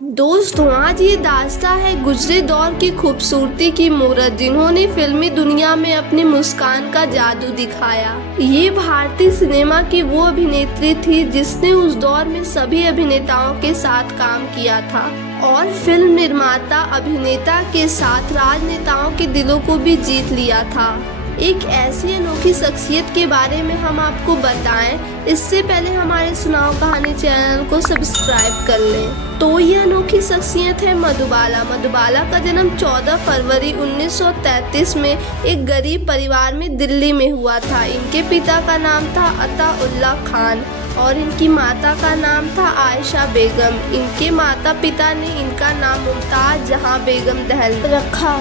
दोस्तों, आज ये दास्तां है गुजरे दौर की खूबसूरती की मूरत जिन्होंने फिल्मी दुनिया में अपनी मुस्कान का जादू दिखाया। ये भारतीय सिनेमा की वो अभिनेत्री थी जिसने उस दौर में सभी अभिनेताओं के साथ काम किया था और फिल्म निर्माता अभिनेता के साथ राजनेताओं के दिलों को भी जीत लिया था। एक ऐसी अनोखी शख्सियत के बारे में हम आपको बताएं, इससे पहले हमारे सुनाओ कहानी चैनल को सब्सक्राइब कर लें। तो ये अनोखी शख्सियत है मधुबाला। मधुबाला का जन्म 14 फरवरी 1933 में एक गरीब परिवार में दिल्ली में हुआ था। इनके पिता का नाम था अता उल्ला खान और इनकी माता का नाम था आयशा बेगम। इनके माता पिता ने इनका नाम मुमताज जहां बेगम दहल रखा।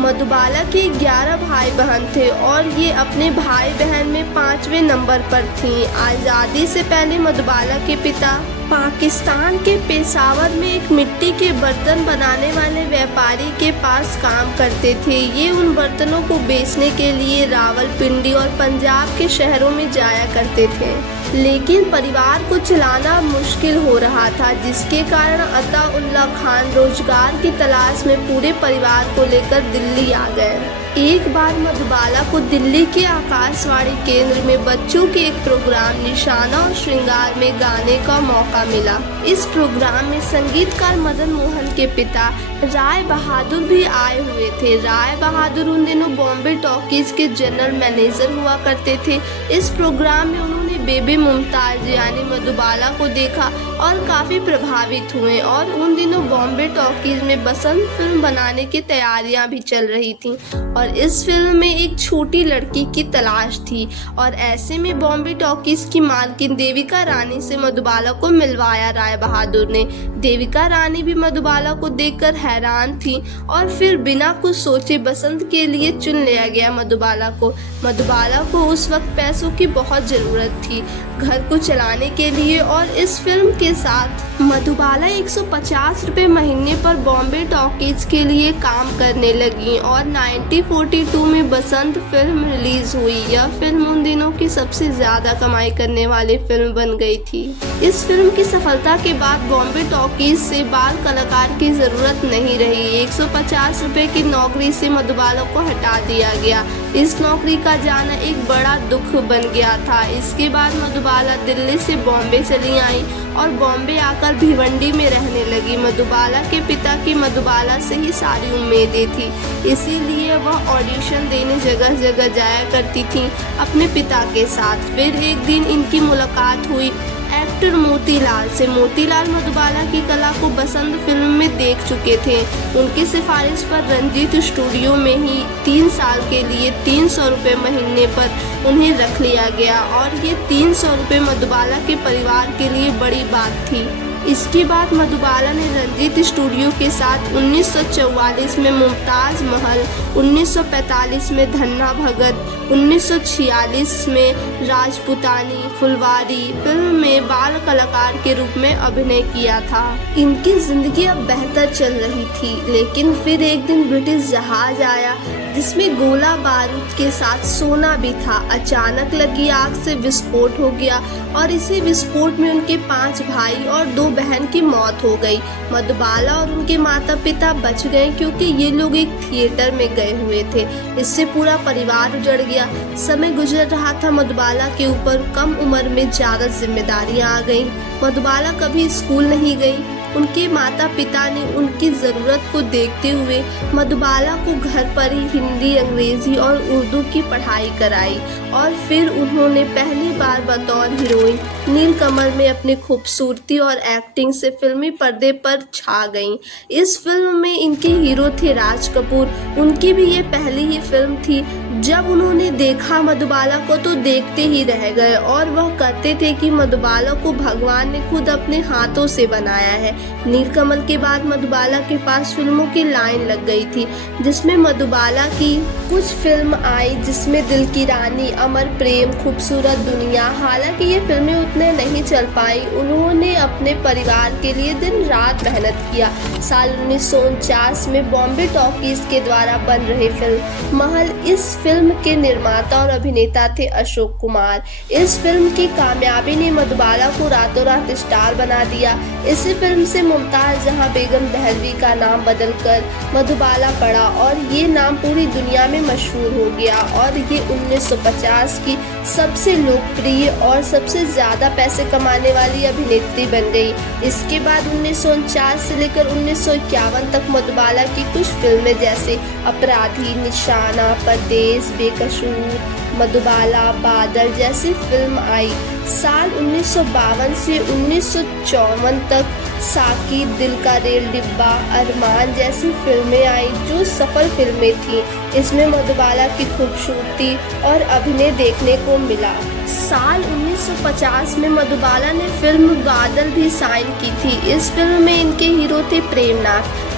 मधुबाला के 11 भाई बहन थे और ये अपने भाई बहन में 5वें नंबर पर थीं। आज़ादी से पहले मधुबाला के पिता पाकिस्तान के पेशावर में एक मिट्टी के बर्तन बनाने वाले व्यापारी के पास काम करते थे। ये उन बर्तनों को बेचने के लिए रावलपिंडी और पंजाब के शहरों में जाया करते थे, लेकिन परिवार को चलाना मुश्किल हो रहा था, जिसके कारण अता उल्ला खान रोजगार की तलाश में पूरे परिवार को लेकर दिल्ली आ गए। एक बार मधुबाला को दिल्ली के आकाशवाणी केंद्र में बच्चों के एक प्रोग्राम निशाना और श्रृंगार में गाने का मौका मिला। इस प्रोग्राम में संगीतकार मदन मोहन के पिता राय बहादुर भी आए हुए थे। राय बहादुर उन दिनों बॉम्बे टॉकीज के जनरल मैनेजर हुआ करते थे। इस प्रोग्राम में उन्होंने बेबी मुमताज यानी मधुबाला को देखा और काफ़ी प्रभावित हुए और उन दिनों बॉम्बे टॉकीज में बसंत फिल्म बनाने की तैयारियां भी चल रही थीं और इस फिल्म में एक छोटी लड़की की तलाश थी और ऐसे में बॉम्बे टॉकीज की मालकिन देविका रानी से मधुबाला को मिलवाया राय बहादुर ने। देविका रानी भी मधुबाला को देखकर हैरान थी और फिर बिना कुछ सोचे बसंत के लिए चुन लिया गया मधुबाला को। मधुबाला को उस वक्त पैसों की बहुत ज़रूरत थी घर को चलाने के लिए और इस फिल्म के साथ मधुबाला 150 रुपये महीने पर बॉम्बे टॉकीज के लिए काम करने लगी और 1942 में बसंत फिल्म रिलीज हुई। यह फिल्म उन दिनों की सबसे ज़्यादा कमाई करने वाली फिल्म बन गई थी। इस फिल्म की सफलता के बाद बॉम्बे टॉकीज से बाल कलाकार की ज़रूरत नहीं रही। 150 रुपये की नौकरी से मधुबाला को हटा दिया गया। इस नौकरी का जाना एक बड़ा दुख बन गया था। इसके बाद मधुबाला दिल्ली से बॉम्बे चली आई और बॉम्बे आकर भिवंडी में रहने लगी। मधुबाला के पिता की मधुबाला से ही सारी उम्मीदें थी, इसीलिए वह ऑडिशन देने जगह जगह जाया करती थी अपने पिता के साथ। फिर एक दिन इनकी मुलाकात हुई एक्टर मोतीलाल से। मोतीलाल मधुबाला की कला को बसंत फिल्म में देख चुके थे। उनकी सिफारिश पर रंजीत स्टूडियो में ही 3 साल के लिए 300 रुपये महीने पर उन्हें रख लिया गया और ये 300 रुपये मधुबाला के परिवार के लिए बड़ी बात थी। इसके बाद मधुबाला ने रंजीत स्टूडियो के साथ 1944 में मुमताज महल, 1945 में धन्ना भगत, 1946 में राजपुतानी फुलवारी फिल्म में बाल कलाकार के रूप में अभिनय किया था। इनकी जिंदगी अब बेहतर चल रही थी, लेकिन फिर एक दिन ब्रिटिश जहाज आया जिसमें गोला बारूद के साथ सोना भी था। अचानक लगी आग से विस्फोट हो गया और इसी विस्फोट में उनके 5 भाई और 2 बहन की मौत हो गई। मधुबाला और उनके माता पिता बच गए क्योंकि ये लोग एक थिएटर में गए हुए थे। इससे पूरा परिवार उजड़ गया। समय गुजर रहा था, मधुबाला के ऊपर कम उम्र में ज़्यादा जिम्मेदारियां आ गईं। मधुबाला कभी स्कूल नहीं गई। उनके माता पिता ने उनकी ज़रूरत को देखते हुए मधुबाला को घर पर ही हिंदी, अंग्रेज़ी और उर्दू की पढ़ाई कराई और फिर उन्होंने पहली बार बतौर हीरोइन नीलकमल में अपनी खूबसूरती और एक्टिंग से फिल्मी पर्दे पर छा गईं। इस फिल्म में इनके हीरो थे राज कपूर। उनकी भी ये पहली ही फिल्म थी। जब उन्होंने देखा मधुबाला को तो देखते ही रह गए और वह कहते थे कि मधुबाला को भगवान ने खुद अपने हाथों से बनाया है। नीलकमल के बाद मधुबाला के पास फिल्मों की लाइन लग गई थी, जिसमें मधुबाला की कुछ फिल्म आई जिसमें दिल की रानी, अमर प्रेम, खूबसूरत दुनिया। हालांकि ये फिल्में उतने नहीं चल पाई। उन्होंने अपने परिवार के लिए दिन रात मेहनत किया। साल 1949 में बॉम्बे टॉकीज के द्वारा बन रही फिल्म महल, इस फिल्म के निर्माता और अभिनेता थे अशोक कुमार। इस फिल्म की कामयाबी ने मधुबाला को रातों रात स्टार बना दिया। इसी फिल्म से मुमताज़ जहां बेगम दहलवी का नाम बदलकर मधुबाला पड़ा और ये नाम पूरी दुनिया में मशहूर हो गया और ये 1950 की सबसे लोकप्रिय और सबसे ज़्यादा पैसे कमाने वाली अभिनेत्री बन गई। इसके बाद 1949 से लेकर 1951 तक मधुबाला की कुछ फिल्में जैसे अपराधी, निशाना, परदेस, बेकसूर, मधुबाला, बादल जैसी फिल्म आई। साल 1952 से 1954 तक साकी, दिल का रेल डिब्बा, अरमान जैसी फिल्में आई जो सफल फिल्में थीं। इसमें मधुबाला की खूबसूरती और अभिनय देखने को मिला। साल 1950 में मधुबाला ने फिल्म बादल भी साइन की थी। इस फिल्म में इनके हीरो थे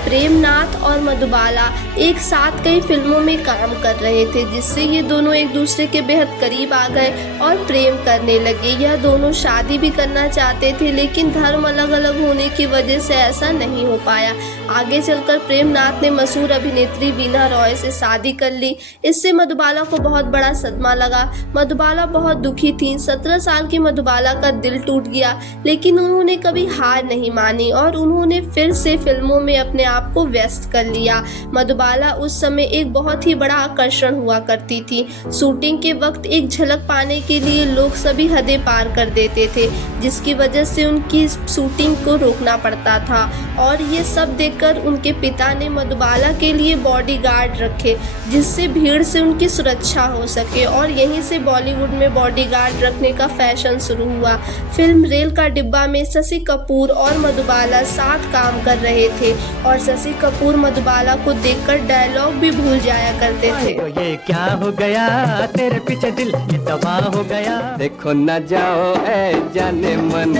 प्रेमनाथ और मधुबाला एक साथ कई फिल्मों में काम कर रहे थे, जिससे ये दोनों एक दूसरे के बेहद करीब आ गए और प्रेम करने लगे। यह दोनों शादी भी करना चाहते थे, लेकिन धर्म अलग अलग होने की वजह से ऐसा नहीं हो पाया। आगे चलकर प्रेमनाथ ने मशहूर अभिनेत्री वीना रॉय से शादी कर ली। इससे मधुबाला को बहुत बड़ा सदमा लगा। मधुबाला बहुत दुखी थी। 17 साल की मधुबाला का दिल टूट गया, लेकिन उन्होंने कभी हार नहीं मानी और उन्होंने फिर से फिल्मों में अपने आप को व्यस्त कर लिया। मधुबाला उस समय एक बहुत ही बड़ा आकर्षण हुआ करती थी। शूटिंग के वक्त एक झलक पाने के लिए लोग सभी हदें पार कर देते थे, जिसकी वजह से उनकी शूटिंग को रोकना पड़ता था और ये सब देखकर उनके पिता ने मधुबाला के लिए बॉडीगार्ड रखे, जिससे भीड़ से उनकी सुरक्षा हो सके और यहीं से बॉलीवुड में बॉडीगार्ड रखने का फैशन शुरू हुआ। फिल्म रेल का डिब्बा में शशि कपूर और मधुबाला साथ काम कर रहे थे और शशि कपूर मधुबाला को देखकर डायलॉग भी भूल जाया करते थे। तो ये क्या हो गया, तेरे पीछे दिल ये तबाह हो गया, देखो न जाओ ऐ जाने मन,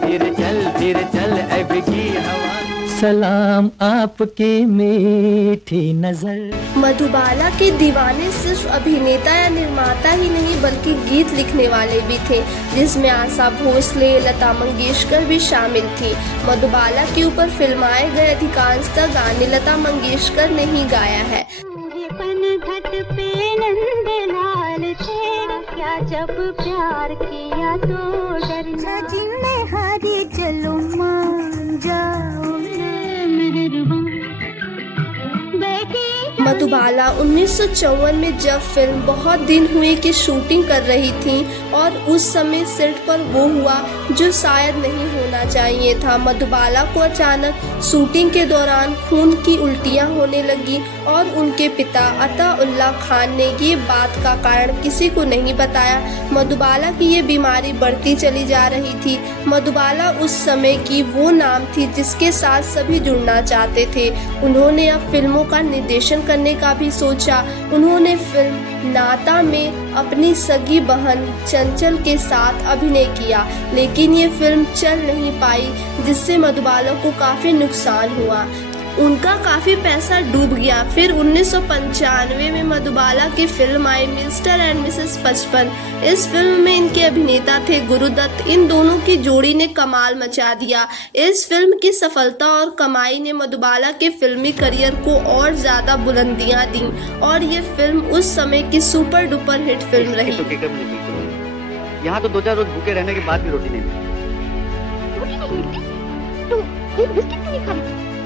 धीरे चल ऐ बिकी हवा, सलाम आपकी मीठी नजर। मधुबाला के दीवाने सिर्फ अभिनेता या निर्माता ही नहीं बल्कि गीत लिखने वाले भी थे, जिसमें आशा भोसले, लता मंगेशकर भी शामिल थी। मधुबाला के ऊपर फिल्माए गए अधिकांशतः गाने लता मंगेशकर ने ही गाया है। क्या जब प्यार किया तो डरना हारी चलो मान जाओ मधुबाला 1954 में जब फिल्म बहुत दिन हुए की शूटिंग कर रही थी और उस समय सेट पर वो हुआ जो शायद नहीं होना चाहिए था। मधुबाला को अचानक शूटिंग के दौरान खून की उल्टियां होने लगी और उनके पिता अताउल्लाह खान ने ये बात का कारण किसी को नहीं बताया। मधुबाला की ये बीमारी बढ़ती चली जा रही थी। मधुबाला उस समय की वो नाम थी जिसके साथ सभी जुड़ना चाहते थे। उन्होंने अब फिल्मों का निर्देशन करने का भी सोचा। उन्होंने फिल्म नाता में अपनी सगी बहन चंचल के साथ अभिनय किया, लेकिन ये फिल्म चल नहीं पाई, जिससे मधुबाला को काफ़ी नुकसान हुआ। उनका काफ़ी पैसा डूब गया। फिर 1995 में मधुबाला की film I mister and Mrs 55। इस फिल्म में इनके अभिनेता थे गुरुदत्त। इन दोनों की जोड़ी ने कमाल मचा दिया। इस फिल्म की सफलता और कमाई ने मधुबाला के फिल्मी करियर को और ज़्यादा बुलंदियां दी और ये फिल्म उस समय की सुपर डुपर हिट फिल्म रही। यहाँ तो 2-4 रोज भूखे रहने के बाद भी रोटी नहीं मिलती।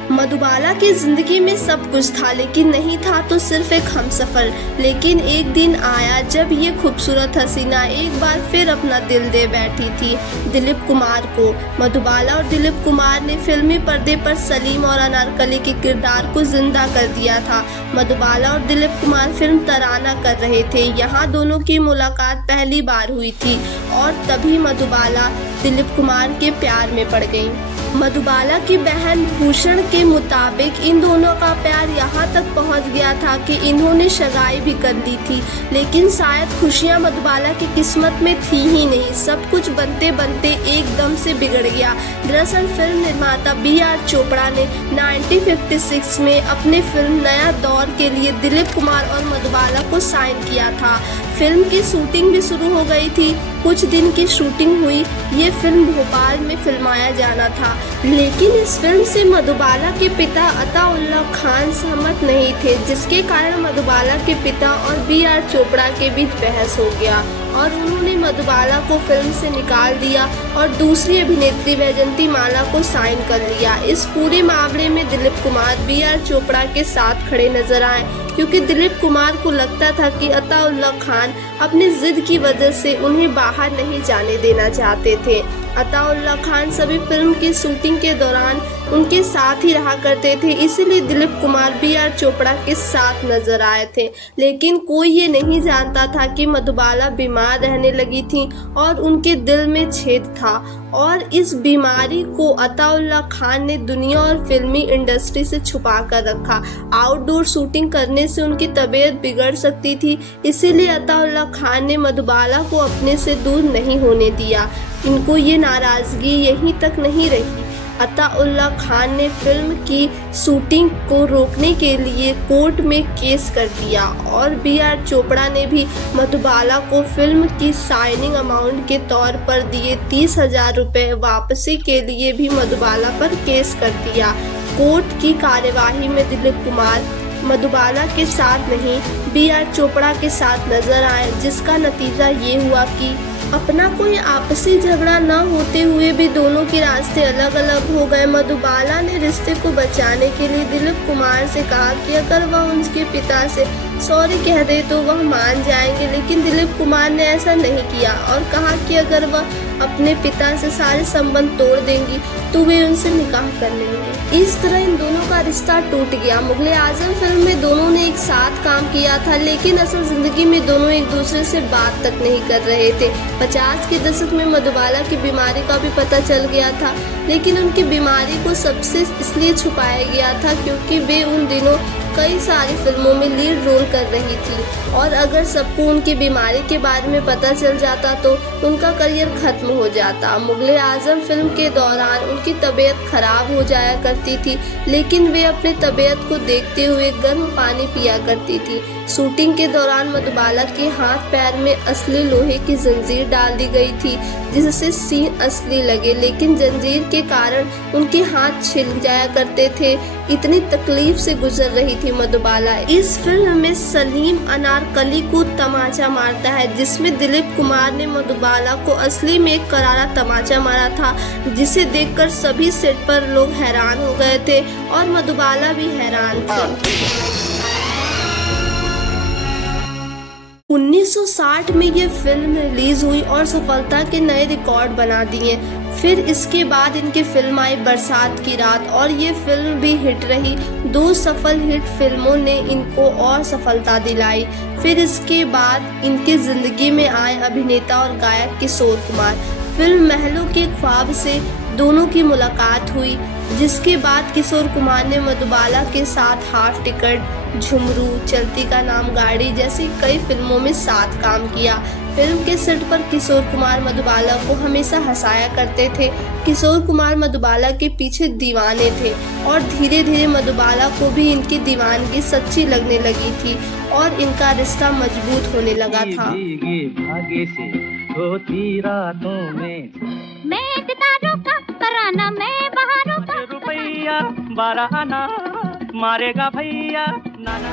मधुबाला की जिंदगी में सब कुछ था, लेकिन नहीं था तो सिर्फ एक हमसफर। लेकिन एक दिन आया जब ये खूबसूरत हसीना एक बार फिर अपना दिल दे बैठी थी दिलीप कुमार को। मधुबाला और दिलीप कुमार ने फिल्मी पर्दे पर सलीम और अनारकली के किरदार को जिंदा कर दिया था। मधुबाला और दिलीप कुमार फिल्म तराना कर रहे थे। यहाँ दोनों की मुलाकात पहली बार हुई थी और तभी मधुबाला दिलीप कुमार के प्यार में पड़ गई। मधुबाला की बहन भूषण के मुताबिक इन दोनों का प्यार यहाँ तक पहुँच गया था कि इन्होंने सगाई भी कर ली थी, लेकिन शायद खुशियाँ मधुबाला की किस्मत में थी ही नहीं। सब कुछ बनते बनते एकदम से बिगड़ गया। दरअसल फिल्म निर्माता B.R. चोपड़ा ने 1956 में अपने फिल्म नया दौर के लिए दिलीप कुमार और मधुबाला को साइन किया था। फिल्म की शूटिंग भी शुरू हो गई थी। कुछ दिन की शूटिंग हुई। ये फिल्म भोपाल में फिल्माया जाना था, लेकिन इस फिल्म से मधुबाला के पिता अताउल्लाह खान सहमत नहीं थे, जिसके कारण मधुबाला के पिता और B.R. चोपड़ा के बीच बहस हो गया और उन्होंने मधुबाला को फिल्म से निकाल दिया और दूसरी अभिनेत्री वैजयंती माला को साइन कर लिया। इस पूरे मामले में दिलीप कुमार बी.आर. चोपड़ा के साथ खड़े नजर आए, क्योंकि दिलीप कुमार को लगता था कि अताउल्लाह खान अपनी जिद की वजह से उन्हें बाहर नहीं जाने देना चाहते थे। अताउल्लाह खान सभी फिल्म की शूटिंग के दौरान उनके साथ ही रहा करते थे, इसीलिए दिलीप कुमार बी.आर. चोपड़ा के साथ नजर आए थे। लेकिन कोई ये नहीं जानता था कि मधुबाला बीमार रहने लगी थी और उनके दिल में छेद था, और इस बीमारी को अताउल्लाह खान ने दुनिया और फिल्मी इंडस्ट्री से छुपा कर रखा। आउटडोर शूटिंग करने से उनकी तबीयत बिगड़ सकती थी, इसीलिए अताउल्लाह खान ने मधुबाला को अपने से दूर नहीं होने दिया। इनको ये नाराजगी यहीं तक नहीं रही। अताउल्लाह खान ने फिल्म की शूटिंग को रोकने के लिए कोर्ट में केस कर दिया और बी.आर. चोपड़ा ने भी मधुबाला को फिल्म की साइनिंग अमाउंट के तौर पर दिए 30,000 रुपये वापसी के लिए भी मधुबाला पर केस कर दिया। कोर्ट की कार्यवाही में दिलीप कुमार मधुबाला के साथ नहीं, बी.आर. चोपड़ा के साथ नजर आए, जिसका नतीजा ये हुआ कि अपना कोई आपसी झगड़ा न होते हुए भी दोनों के रास्ते अलग अलग हो गए। मधुबाला ने रिश्ते को बचाने के लिए दिलीप कुमार से कहा कि अगर वह उनके पिता से सॉरी कह दे तो वह मान जाएंगे, लेकिन दिलीप कुमार ने ऐसा नहीं किया और कहा कि अगर वह अपने पिता से सारे संबंध तोड़ देंगी तो वे उनसे निकाह कर लेंगे। इस तरह इन दोनों का रिश्ता टूट गया। मुगल-ए-आजम फिल्म में दोनों ने एक साथ काम किया था, लेकिन असल जिंदगी में दोनों एक दूसरे से बात तक नहीं कर रहे थे। 50 के दशक में मधुबाला की बीमारी का भी पता चल गया था, लेकिन उनकी बीमारी को सबसे इसलिए छुपाया गया था क्योंकि वे उन दिनों कई सारी फिल्मों में लीड रोल कर रही थी, और अगर सबको उनकी बीमारी के बारे में पता चल जाता तो उनका करियर खत्म हो जाता। मुगल-ए-आजम फिल्म के दौरान उनकी तबीयत खराब हो जाया करती थी, लेकिन वे अपने तबीयत को देखते हुए गर्म पानी पिया करती थी। शूटिंग के दौरान मधुबाला के हाथ पैर में असली लोहे की जंजीर डाल दी गई थी, जिससे सीन असली लगे, लेकिन जंजीर के कारण उनके हाथ छिल जाया करते थे। इतनी तकलीफ से गुजर रही थी मधुबाला। इस फिल्म में सलीम अनारकली को तमाचा मारता है, जिसमें दिलीप कुमार ने मधुबाला को असली में एक करारा तमाचा मारा था, जिसे देखकर सभी सेट पर लोग हैरान हो गए थे और मधुबाला भी हैरान थी। 1960 में ये फिल्म रिलीज हुई और सफलता के नए रिकॉर्ड बना दिए। फिर इसके बाद इनकी फिल्म आई बरसात की रात, और ये फिल्म भी हिट रही। 2 सफल हिट फिल्मों ने इनको और सफलता दिलाई। फिर इसके बाद इनकी जिंदगी में आए अभिनेता और गायक किशोर कुमार। फिल्म महलों के ख्वाब से दोनों की मुलाकात हुई, जिसके बाद किशोर कुमार ने मधुबाला के साथ हाफ टिकट, झुमरू, चलती का नाम गाड़ी जैसी कई फिल्मों में साथ काम किया। फिल्म के सेट पर किशोर कुमार मधुबाला को हमेशा हंसाया करते थे। किशोर कुमार मधुबाला के पीछे दीवाने थे और धीरे धीरे मधुबाला को भी इनकी दीवानगी सच्ची लगने लगी थी और इनका रिश्ता मजबूत होने लगा था। भागे से होती रातों में मैं सितारों का तराना, मैं बहारों का रुपया 12 आना मारेगा भैया।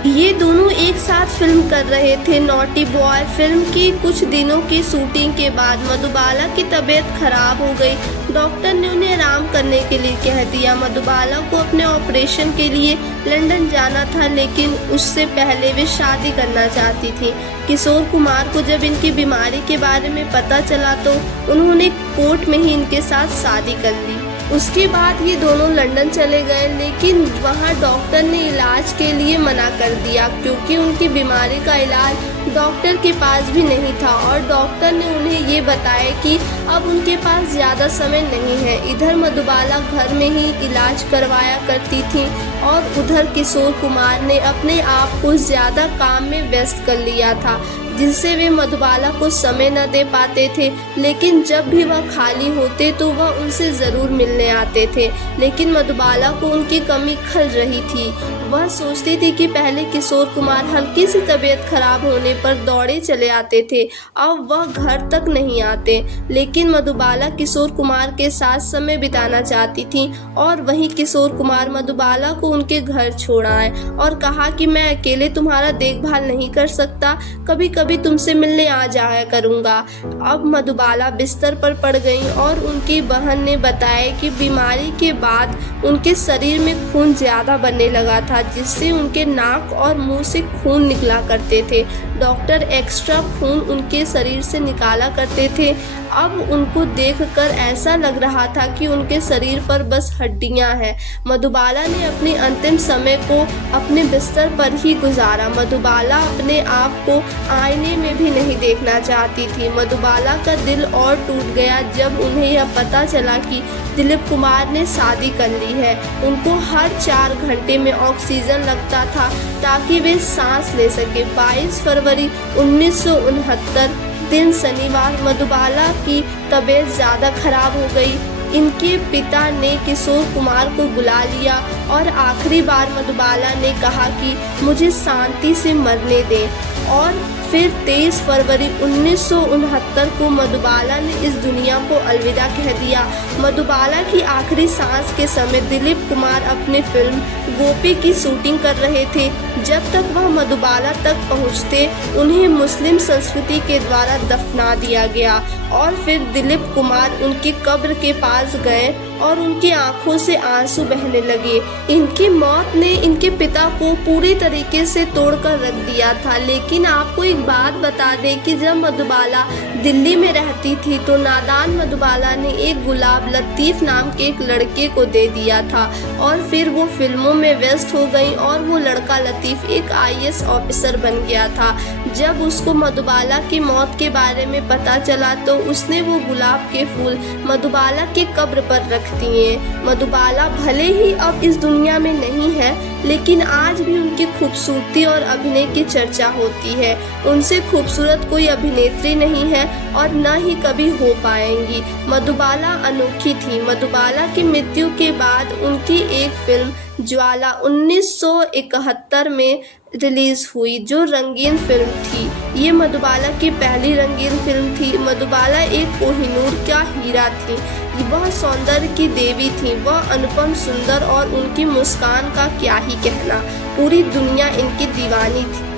ये दोनों एक साथ फिल्म कर रहे थे नॉटी बॉय। फिल्म की कुछ दिनों की शूटिंग के बाद मधुबाला की तबीयत खराब हो गई। डॉक्टर ने उन्हें आराम करने के लिए कह दिया। मधुबाला को अपने ऑपरेशन के लिए लंदन जाना था, लेकिन उससे पहले वे शादी करना चाहती थी। किशोर कुमार को जब इनकी बीमारी के बारे में पता चला तो उन्होंने कोर्ट में ही इनके साथ शादी कर ली। उसके बाद ये दोनों लंदन चले गए, लेकिन वहाँ डॉक्टर ने इलाज के लिए मना कर दिया क्योंकि उनकी बीमारी का इलाज डॉक्टर के पास भी नहीं था, और डॉक्टर ने उन्हें ये बताया कि अब उनके पास ज़्यादा समय नहीं है। इधर मधुबाला घर में ही इलाज करवाया करती थी और उधर किशोर कुमार ने अपने आप को ज़्यादा काम में व्यस्त कर लिया था, जिससे वे मधुबाला को समय न दे पाते थे। लेकिन जब भी वह खाली होते तो वह उनसे ज़रूर मिलने आते थे, लेकिन मधुबाला को उनकी कमी खल रही थी। वह सोचती थी कि पहले किशोर कुमार हल्की सी तबीयत खराब होने पर दौड़े चले आते थे, अब वह घर तक नहीं आते। लेकिन मधुबाला किशोर कुमार के साथ समय बिताना चाहती थी और वहीं किशोर कुमार मधुबाला को उनके घर छोड़ आए और कहा कि मैं अकेले तुम्हारा देखभाल नहीं कर सकता, कभी कभी कभी तुमसे मिलने आ जाया करूँगा। अब मधुबाला बिस्तर पर पड़ गईं और उनकी बहन ने बताया कि बीमारी के बाद उनके शरीर में खून ज़्यादा बनने लगा था, जिससे उनके नाक और मुंह से खून निकला करते थे। डॉक्टर एक्स्ट्रा खून उनके शरीर से निकाला करते थे। अब उनको देखकर ऐसा लग रहा था कि उनके शरीर पर बस हड्डियां हैं। मधुबाला ने अपने अंतिम समय को अपने बिस्तर पर ही गुजारा। मधुबाला अपने आप को आईने में भी नहीं देखना चाहती थी। मधुबाला का दिल और टूट गया जब उन्हें यह पता चला कि दिलीप कुमार ने शादी कर ली है। उनको हर 4 घंटे में ऑक्सीजन लगता था ताकि वे सांस ले सके। 22 फरवरी 1969 दिन शनिवार मधुबाला की तबीयत ज़्यादा खराब हो गई। इनके पिता ने किशोर कुमार को बुला लिया और आखिरी बार मधुबाला ने कहा कि मुझे शांति से मरने दें। और फिर 23 फरवरी 1969 को मधुबाला ने इस दुनिया को अलविदा कह दिया। मधुबाला की आखिरी सांस के समय दिलीप कुमार अपनी फिल्म गोपी की शूटिंग कर रहे थे। जब तक वह मधुबाला तक पहुंचते, उन्हें मुस्लिम संस्कृति के द्वारा दफना दिया गया और फिर दिलीप कुमार उनकी कब्र के पास गए और उनकी आंखों से आंसू बहने लगे। इनकी मौत ने इनके पिता को पूरी तरीके से तोड़कर रख दिया था। लेकिन आपको एक बात बता दें कि जब मधुबाला दिल्ली में रहती थी तो नादान मधुबाला ने एक गुलाब लतीफ़ नाम के एक लड़के को दे दिया था और फिर वो फिल्मों में व्यस्त हो गई और वो लड़का लतीफ़ एक IAS ऑफिसर बन गया था। जब उसको मधुबाला की मौत के बारे में पता चला तो उसने वो गुलाब के फूल मधुबाला के कब्र पर रख दिए। मधुबाला भले ही अब इस दुनिया में नहीं है, लेकिन आज भी उनकी खूबसूरती और अभिनय की चर्चा होती है। उनसे खूबसूरत कोई अभिनेत्री नहीं है और न ही कभी हो पाएंगी। मधुबाला अनोखी थी। मधुबाला की मृत्यु के बाद उनकी एक फिल्म ज्वाला 1971 में रिलीज हुई, जो रंगीन फिल्म थी। ये मधुबाला की पहली रंगीन फिल्म थी। मधुबाला एक कोहिनूर का हीरा थी। वह सौंदर्य की देवी थी। वह अनुपम सुंदर और उनकी मुस्कान का क्या ही कहना। पूरी दुनिया इनकी दीवानी थी।